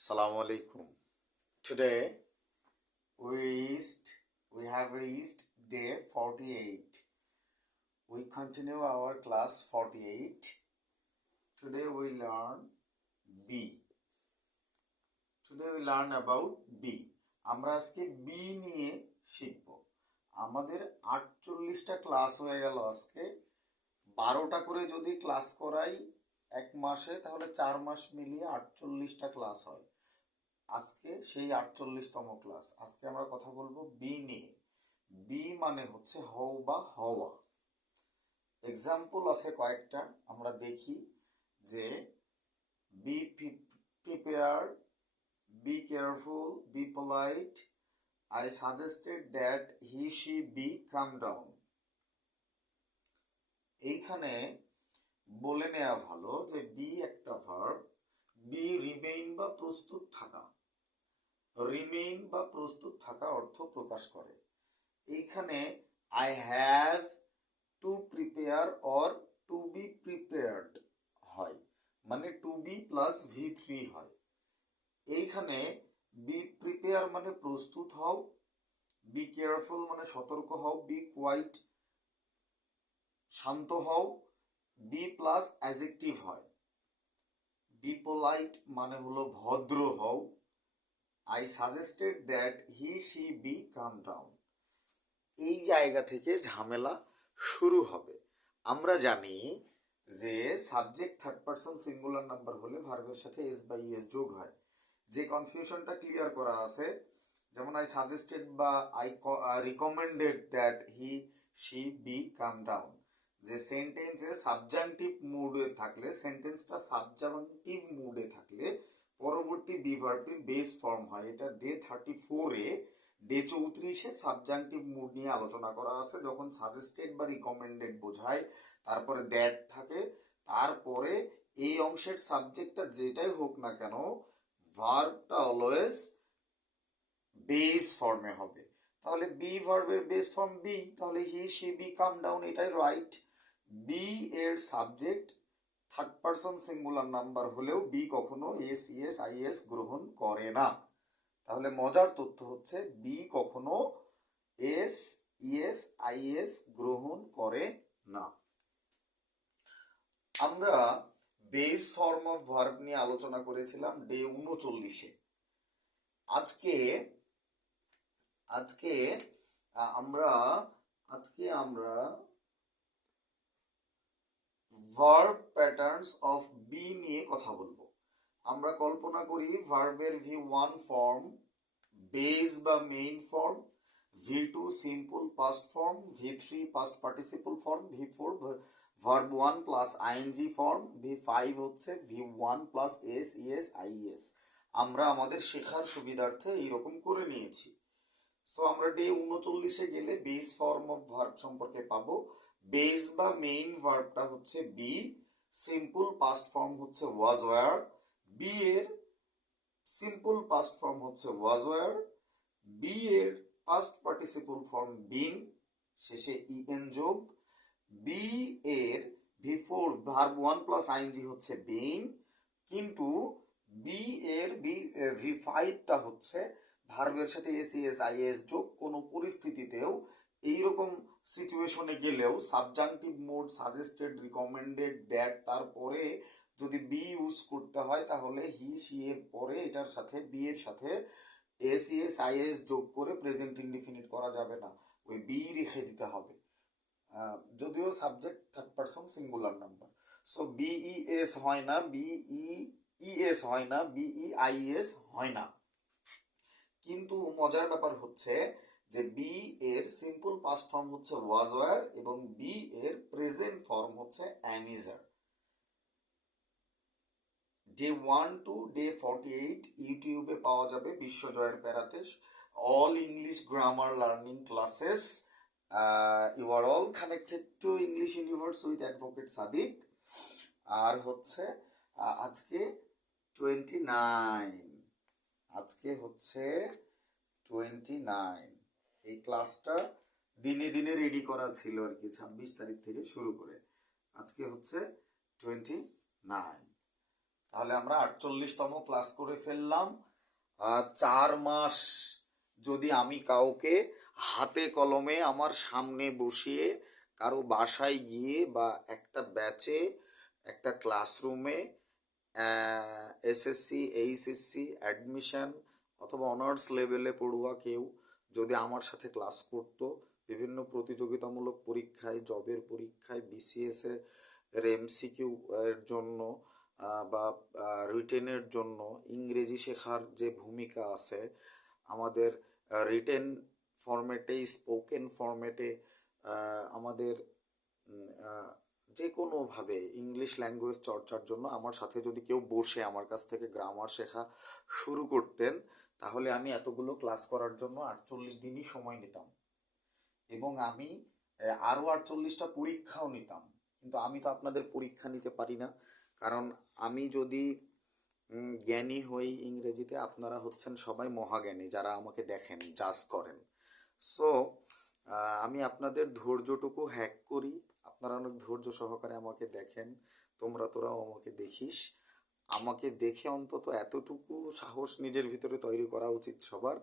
Assalamu alaikum. Today we have reached day 48. We continue our class 48. Today we learn B. Today we learn about B. আমরা আজকে B নিয়ে শিখব। আমাদের 48টা class হয়ে গেল আজকে। 12টা করে যদি ক্লাস করাই এক মাসে তাহলে 4 মাস মিলিয়ে 48টা ক্লাস হয়। আজকে সেই 48তম ক্লাস। আজকে আমরা কথা বলবো বি নিয়ে। বি মানে হচ্ছে হও বা হওয়া। এক্সাম্পল আছে কয়েকটা, আমরা দেখি যে be prepare, be careful, be polite, I suggested that he she be calm down. এইখানে বলে নেওয়া ভালো যে বি একটা ভার্ব। বি রিমেইন বা প্রস্তুত থাকা, রিমেইন বা প্রস্তুত থাকা অর্থ প্রকাশ করে। এইখানে I have to prepare or to be prepared হয়, মানে টু বি প্লাস V3 হয়। এইখানে বি প্রিপেয়ার মানে প্রস্তুত হও, বি কেয়ারফুল মানে সতর্ক হও, বি কোয়াইট শান্ত হও, বি প্লাস অ্যাডজেক্টিভ হয়। বি পোলাইট মানে হলো ভদ্র হও। I suggested that he she be calm down. এই জায়গা থেকে ঝামেলা শুরু হবে। আমরা জানি যে subject third person singular number হলে ভার্বের সাথে এস বা ইএস যোগ হয়। যে কনফিউশনটা ক্লিয়ার করা আছে, যেমন আই সাজেস্টেড বা I recommended that he she be calm down, যে সেন্টেন্সে সাবজাংটিভ মুডে থাকলে, সেন্টেন্সটা সাবজাংটিভ মুডে থাকলে পরবর্তী বি ভার্বটির বেস ফর্ম হয়। এটা ডে 34-এ, ডে 34-এ সাবজাংটিভ মুড নিয়ে আলোচনা করা আছে। যখন সাজেস্টেড বা রিকমেন্ডেড বোঝায়, তারপরে দ্যাট থাকে, তারপরে এই অংশের সাবজেক্টটা যেটাই হোক না কেন, ভার্বটা অলওয়েজ বেস ফর্মে হবে। তাহলে বি ভার্বের বেস ফর্ম বি, তাহলে he she be calm down, এটাই রাইট। বি এর subject third person singular number হলেও বি কখনো এস ইএস আইএস গ্রহণ করে না। তাহলে মজার তথ্য হচ্ছে বি কখনো এস ইএস আইএস গ্রহণ করে না। আমরা বেস ফর্ম অফ ভার্ব নিয়ে আলোচনা করেছিলাম ডে 39-এ। আজকে আমরা ভার্ব প্যাটার্নস অফ বি নিয়ে কথা বলবো। আমরা কল্পনা করি ভার্বের V1 ফর্ম বেস বা main form, V2 simple past form, V3 past participle form, V4 verb 1 plus ING form, V5 হচ্ছে V1 plus S ES is. আমরা আমাদের শেখার সুবিধার্থে এইরকম করে নিয়েছি। সো আমরা ডে 39-এ গেলে বেস ফর্ম অফ ভার্ব সম্পর্কে পাবো। বেস বা মেইন ভার্বটা হচ্ছে বি, সিম্পল পাস্ট ফর্ম হচ্ছে ওয়াজ ওয়্যার, বি এর সিম্পল পাস্ট ফর্ম হচ্ছে ওয়াজ ওয়্যার, বি এর পাস্ট পার্টিসিপল ফর্ম বিন, শেষে ইএন যোগ, বি এর V4 ভার্ব 1 প্লাস আইএনজি হচ্ছে বিন, কিন্তু বি এর V5টা হচ্ছে ভার্বের সাথে এস ইএস আইএস যোগ। কোনো পরিস্থিতিতেও এইরকম সিচুয়েশনে গেলেও subjunctive mode suggested, recommended, that, তারপরে যদি বি ইউজ করতে হয় তাহলে হি শি এর পরে এটার সাথে বি এর সাথে এস ইএস আইএস যোগ করে প্রেজেন্ট ইনডিফিনিট করা যাবে না, ওই বি রেখে দিতে হবে, যদিও subject third person singular number. So বিইএস হয় না, বিইএস হয় না, বিইআইএস হয় না। কিন্তু মজার ব্যাপার হচ্ছে যে বি এর সিম্পল পাস্ট ফর্ম হচ্ছে ওয়াজ ওয়্যার এবং বি এর প্রেজেন্ট ফর্ম হচ্ছে অ্যামিজার। ডে 1 টু ডে 48 ইউটিউবে পাওয়া যাবে বিশ্বজয়ের প্যারাতে all English grammar learning classes. You are all connected to English universe with advocate Sadiq. আর হচ্ছে আজকে 29 এই ক্লাসটা দিনে দিনে রেডি করা ছিল আর কি, 26 তারিখ থেকে শুরু করে। আজকে হচ্ছে 29। তাহলে আমরা 48তম ক্লাস করে ফেললাম। 4 মাস যদি আমি কাউকে হাতে কলমে আমার সামনে বসিয়ে কারো বাসায় গিয়ে বা একটা ব্যাচে একটা ক্লাসরুমে এসএসসি এইচএসসি অ্যাডমিশন অথবা অনার্স লেভেলে পড়ুয়া কেউ যদি আমার সাথে ক্লাস করতো, বিভিন্ন প্রতিযোগিতামূলক পরীক্ষায়, জবের পরীক্ষায়, বিসিএস এর এমসিকিউ এর জন্য বা রিটেনের জন্য ইংরেজি শেখার যে ভূমিকা আছে, আমাদের রিটেন ফরম্যাটে, স্পোকেন ফরম্যাটে, আমাদের যে কোনোভাবে ইংলিশ ল্যাঙ্গুয়েজ চর্চার জন্য আমার সাথে যদি কেউ বসে আমার কাছ থেকে গ্রামার শেখা শুরু করতেন, তাহলে আমি এতগুলো ক্লাস করার জন্য 48 দিনই সময় নিতাম এবং আমি আরও 48টা পরীক্ষাও নিতাম। কিন্তু আমি তো আপনাদের পরীক্ষা নিতে পারি না, কারণ আমি যদি জ্ঞানী হই ইংরেজিতে, আপনারা হচ্ছেন সবাই মহাজ্ঞানী যারা আমাকে দেখেন, জাজ করেন। সো আমি আপনাদের ধৈর্যটুকু হ্যাক করি, আপনারা অনেক ধৈর্য সহকারে আমাকে দেখেন, তোরাও আমাকে দেখিস। আমাকে দেখে অন্তত এতটুকু সাহস নিজের ভিতরে তৈরি করা উচিত সবার,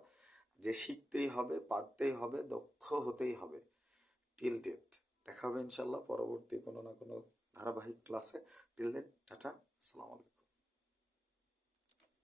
যে শিখতেই হবে, পারতেই হবে, দক্ষ হতেই হবে টিল ডেথ। দেখা হবে ইনশাল্লাহ পরবর্তী কোনো না কোনো ধারাবাহিক ক্লাসে। টিল দেন, টাটা, আসসালামু আলাইকুম।